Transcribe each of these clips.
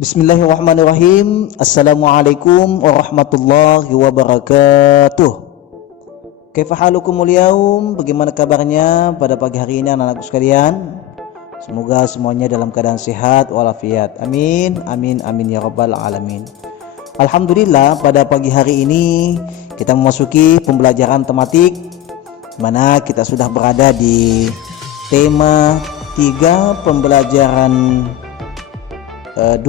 Bismillahirrahmanirrahim. Assalamualaikum warahmatullahi wabarakatuh. Kaifa halukumul yaum? Bagaimana kabarnya pada pagi hari ini anak-anakku sekalian? Semoga semuanya dalam keadaan sehat walafiat. Amin, amin, amin ya rabbal alamin. Alhamdulillah, pada pagi hari ini kita memasuki pembelajaran tematik, mana kita sudah berada di tema 3 pembelajaran 2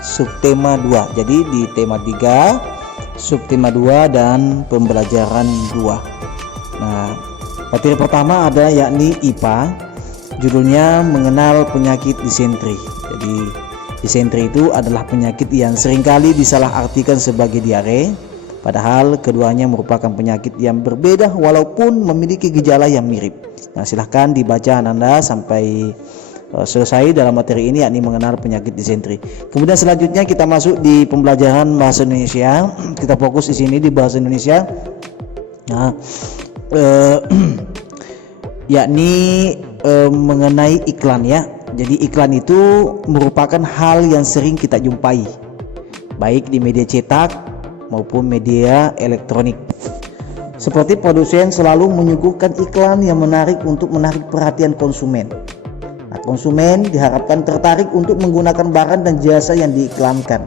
subtema 2. Jadi di tema 3 subtema 2 dan pembelajaran 2. Nah, materi pertama ada yakni IPA, judulnya mengenal penyakit disentri. Jadi disentri itu adalah penyakit yang seringkali disalahartikan sebagai diare, padahal keduanya merupakan penyakit yang berbeda walaupun memiliki gejala yang mirip. Nah, silahkan dibaca Anda sampai selesai dalam materi ini, yakni mengenal penyakit disentri. Kemudian selanjutnya kita masuk di pembelajaran bahasa Indonesia. Kita fokus di sini di bahasa Indonesia. Nah, yakni mengenai iklan ya. Jadi iklan itu merupakan hal yang sering kita jumpai, baik di media cetak maupun media elektronik. Seperti produsen selalu menyuguhkan iklan yang menarik untuk menarik perhatian konsumen. Nah, konsumen diharapkan tertarik untuk menggunakan barang dan jasa yang diiklankan.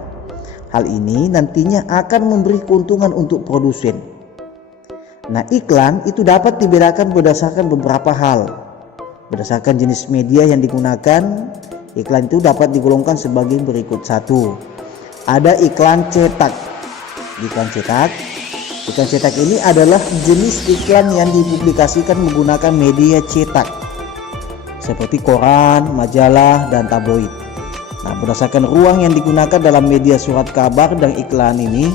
Hal ini nantinya akan memberi keuntungan untuk produsen. Nah, iklan itu dapat dibedakan berdasarkan beberapa hal. Berdasarkan jenis media yang digunakan, iklan itu dapat digolongkan sebagai berikut. 1. Ada iklan cetak. Iklan cetak ini adalah jenis iklan yang dipublikasikan menggunakan media cetak seperti koran, majalah, dan tabloid. Nah, berdasarkan ruang yang digunakan dalam media surat kabar dan iklan ini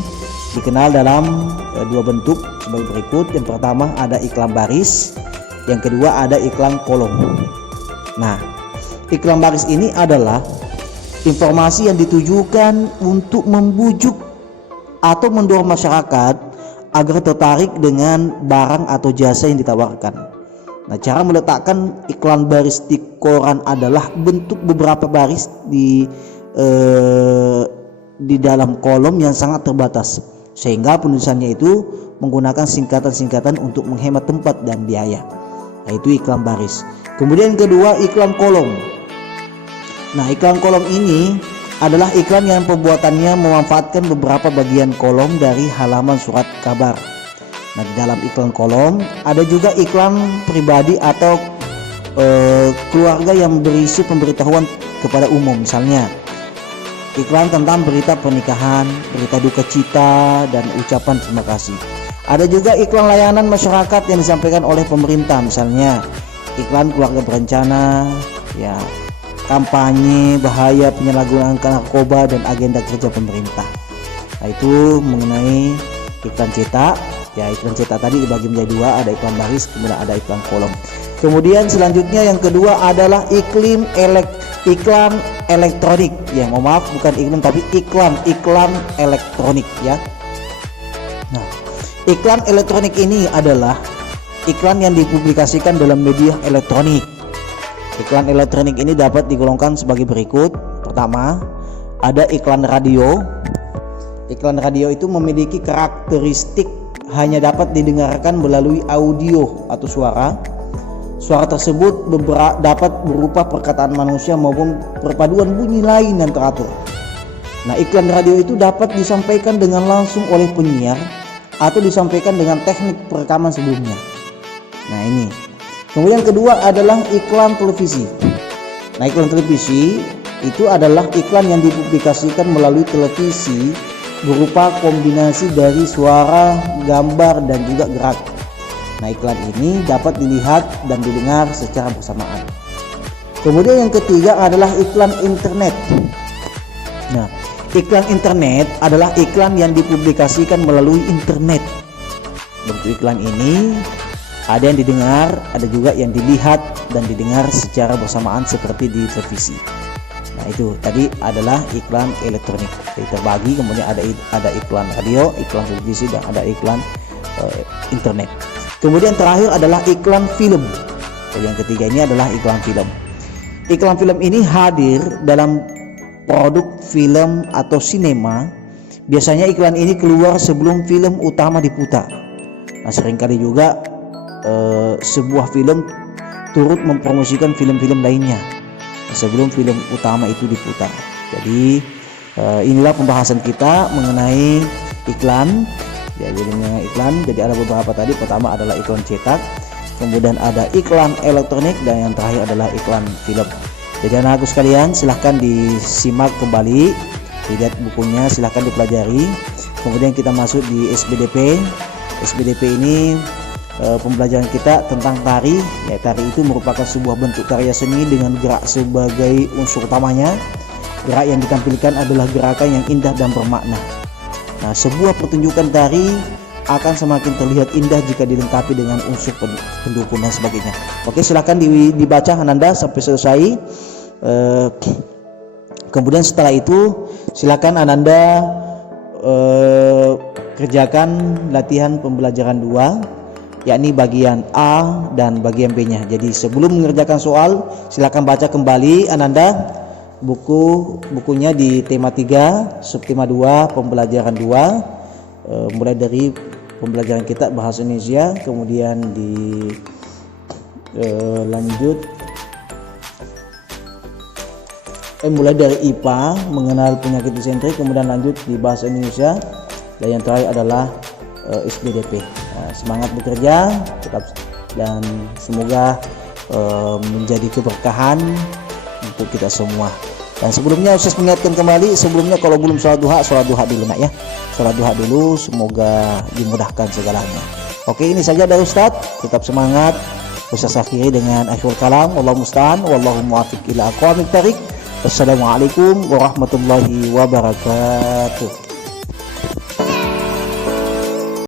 dikenal dalam 2 bentuk sebagai berikut. Yang pertama ada iklan baris, yang kedua ada iklan kolom. Nah, iklan baris ini adalah informasi yang ditujukan untuk membujuk atau mendorong masyarakat agar tertarik dengan barang atau jasa yang ditawarkan. Nah, cara meletakkan iklan baris di koran adalah bentuk beberapa baris di dalam kolom yang sangat terbatas, sehingga penulisannya itu menggunakan singkatan-singkatan untuk menghemat tempat dan biaya. Nah, itu iklan baris. Kemudian kedua, iklan kolom. Nah, iklan kolom ini adalah iklan yang pembuatannya memanfaatkan beberapa bagian kolom dari halaman surat kabar. Nah, di dalam iklan kolom ada juga iklan pribadi atau keluarga yang berisi pemberitahuan kepada umum. Misalnya iklan tentang berita pernikahan, berita duka cita, dan ucapan terima kasih. Ada juga iklan layanan masyarakat yang disampaikan oleh pemerintah, misalnya iklan keluarga berencana, ya, kampanye bahaya penyalahgunaan narkoba dan agenda kerja pemerintah. Nah, itu mengenai iklan cetak. Ya, iklan cetak tadi dibagi menjadi 2, ada iklan baris, kemudian ada iklan kolom. Kemudian selanjutnya yang kedua adalah iklan elektronik. Ya, mohon maaf, bukan iklan tapi iklan elektronik ya. Nah, iklan elektronik ini adalah iklan yang dipublikasikan dalam media elektronik. Iklan elektronik ini dapat digolongkan sebagai berikut. Pertama, ada iklan radio. Iklan radio itu memiliki karakteristik hanya dapat didengarkan melalui audio atau suara. Suara tersebut dapat berupa perkataan manusia maupun perpaduan bunyi lain yang teratur. Nah, iklan radio itu dapat disampaikan dengan langsung oleh penyiar atau disampaikan dengan teknik perekaman sebelumnya. Nah, ini. Kemudian kedua adalah iklan televisi. Nah, iklan televisi itu adalah iklan yang dipublikasikan melalui televisi berupa kombinasi dari suara, gambar, dan juga gerak. Nah, iklan ini dapat dilihat dan didengar secara bersamaan. Kemudian yang ketiga adalah iklan internet. Nah, iklan internet adalah iklan yang dipublikasikan melalui internet. Bentuk iklan ini ada yang didengar, ada juga yang dilihat dan didengar secara bersamaan seperti di televisi. Nah, itu tadi adalah iklan elektronik. Jadi terbagi, kemudian ada iklan radio, iklan televisi, dan ada iklan internet. Kemudian terakhir adalah iklan film. Jadi yang ketiga ini adalah iklan film. Iklan film ini hadir dalam produk film atau sinema, biasanya iklan ini keluar sebelum film utama diputar. Nah, seringkali juga sebuah film turut mempromosikan film-film lainnya sebelum film utama itu diputar. Jadi inilah pembahasan kita mengenai iklan. Ya, jadi mengenai iklan. Jadi ada beberapa tadi. Pertama adalah iklan cetak, kemudian ada iklan elektronik, dan yang terakhir adalah iklan film. Jadi anak-anakku sekalian, silahkan disimak kembali, lihat bukunya, silahkan dipelajari. Kemudian kita masuk di SBDP. SBDP ini pembelajaran kita tentang tari. Ya, tari itu merupakan sebuah bentuk karya seni dengan gerak sebagai unsur utamanya. Gerak yang ditampilkan adalah gerakan yang indah dan bermakna. Nah, sebuah pertunjukan tari akan semakin terlihat indah jika dilengkapi dengan unsur pendukung dan sebagainya. Oke, silahkan dibaca Ananda sampai selesai. Kemudian setelah itu silakan Ananda kerjakan latihan pembelajaran 2, yakni bagian A dan bagian B-nya. Jadi sebelum mengerjakan soal, silakan baca kembali Ananda bukunya di tema 3, subtema 2, pembelajaran 2, mulai dari pembelajaran kita bahasa Indonesia, kemudian lanjut mulai dari IPA, mengenal penyakit disentri, kemudian lanjut di bahasa Indonesia, dan yang terakhir adalah SBDP. Nah, semangat bekerja tetap, dan semoga menjadi keberkahan untuk kita semua. Dan sebelumnya Ustaz mengingatkan kembali, sebelumnya kalau belum sholat duha dulu nak ya. Sholat duha dulu, semoga dimudahkan segalanya. Oke, ini saja dari Ustaz. Tetap semangat. Ustaz akhiri dengan akhirul kalam. Wallahu musta'an, wallahu muwaffiq ila aqwamit thariq. Wassalamualaikum warahmatullahi wabarakatuh.